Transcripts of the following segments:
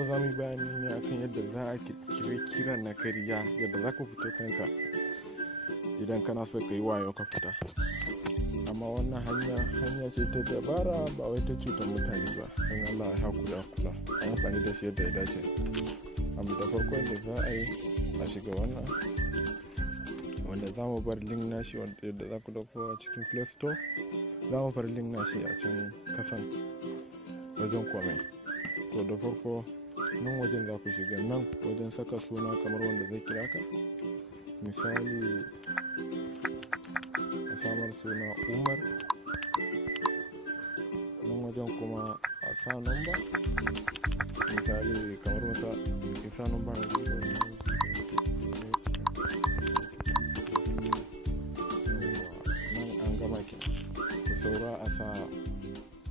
yau za mu yi bayani ne akan yadda za a kira kiran na karya, yadda za ka fito kanka idan kana so ka yi wayo ka fita. Amma wannan hanya ce ta dabara, ba wai ta cutar mutane ba. don Allah ya hakuri a kula a amfani da shi yadda ya dace. Amma da farko yadda za a yi a shiga wannan, wanda za mu bar link nashi yadda za ku dauko a cikin Play Store. Za mu bar link nashi a can kasan wajen comment. To da farko nan wajen za ku shiga, nan wajen saka suna kamar wanda zai kira ka. Misali a samar suna Umar, nan wajen kuma a sa number, misali kamar wata isa number na nan an gama ke da saura a sa.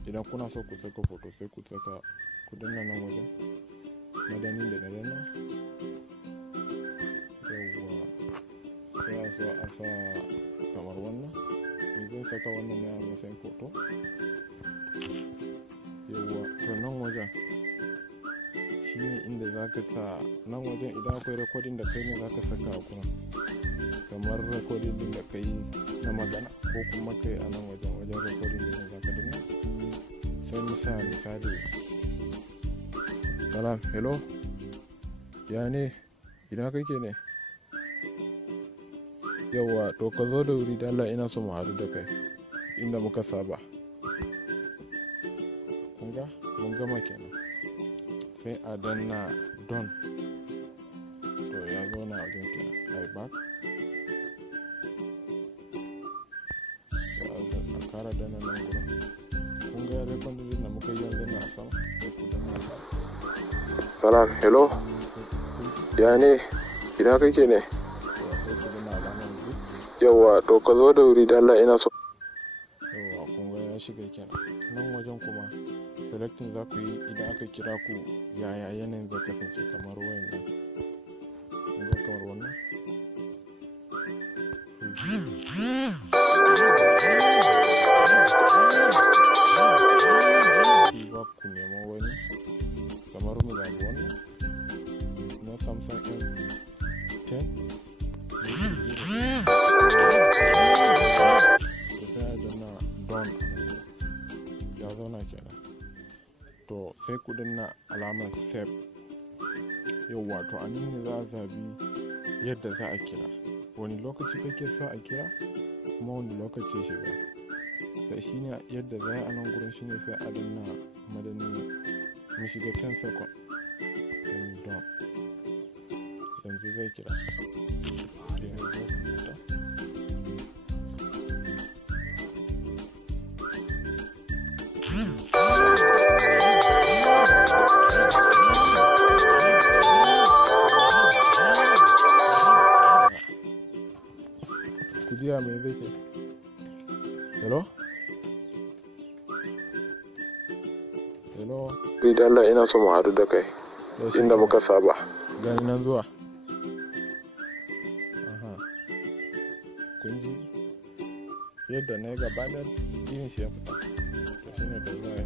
Idan kuna so ku saka foto sai ku saka, ku danna nan wajen madanin da na danna, yawwa sai a so a sa kamar wannan. Ni zan saka wannan ne a matsayin foto, yawwa. To nan wajen shine inda za ka sa, nan wajen idan akwai recording da kai ne za ka saka a kuma kamar recording din da kai na magana, ko kuma kai a nan wajen recording din da za ka danna. Sai misali salam, hello, ya ne, ina kake ne, yawa to ka zo da wuri da Allah, ina so mu haɗu da kai inda muka saba. Kunga mun gama kenan, sai a danna don. To ya zo na wajen kenan, ai back, sai a kara danna nan gurin. Kunga ya rekon da muka yi yanzu na sama, sai ku danna salam, hello, ya ne, ina kake ne, yawa to ka zo da wuri da Allah, ina so. Yawa kun ga ya shiga kenan. Nan wajen kuma selecting za ku yi idan aka kira ku yaya yanayin zai kasance, kamar wannan. Kun ga kamar wannan. Ba ku nemo wani kamar mu zaɓi wannan na Samsung M10. Da sai a danna don, ya zauna kenan. To sai ku danna alamar save. Yawwa to a nan ne za a zabi yadda za a kira, wani lokaci kake so a kira kuma wani lokaci ya shiga. Sai shine yadda za a nan gurin, shine sai a danna madani mu shiga 10 second don, yanzu zai kira. Kujiya mai zai ke, hello, hello, da Allah ina so mu haɗu da kai inda muka saba. Gani nan zuwa. Kun ji yadda na yi gaba da irin shi ya fita, to shine da zai